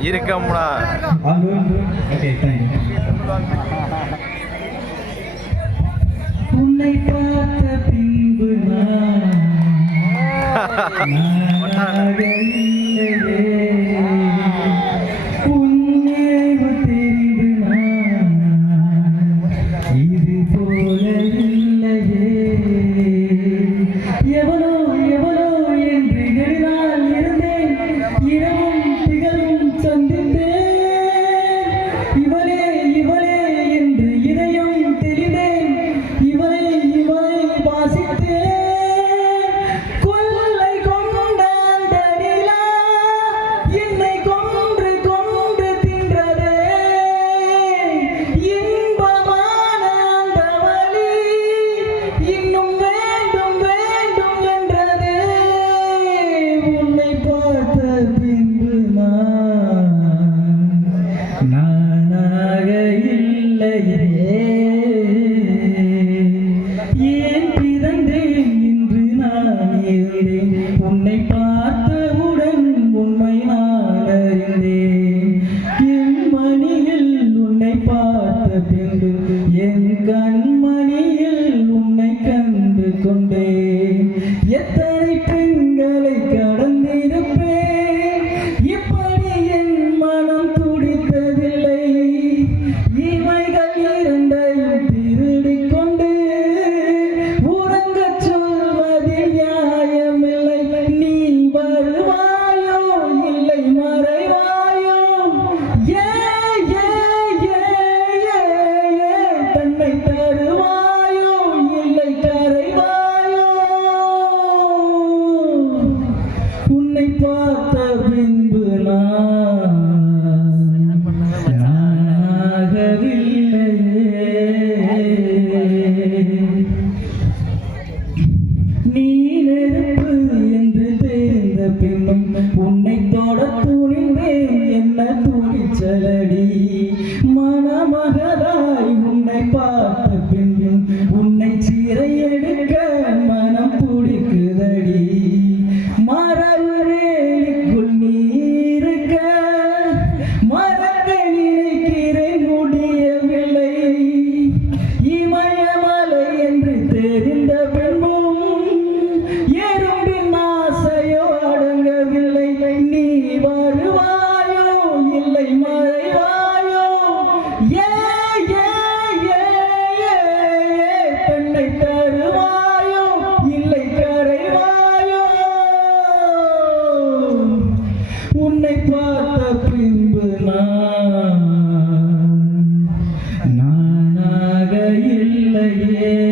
இருக்கம்டா. உன்னை பார்த்த பின்பு நான் எத்தனை நாகவில்லையே വകയില്ലയേ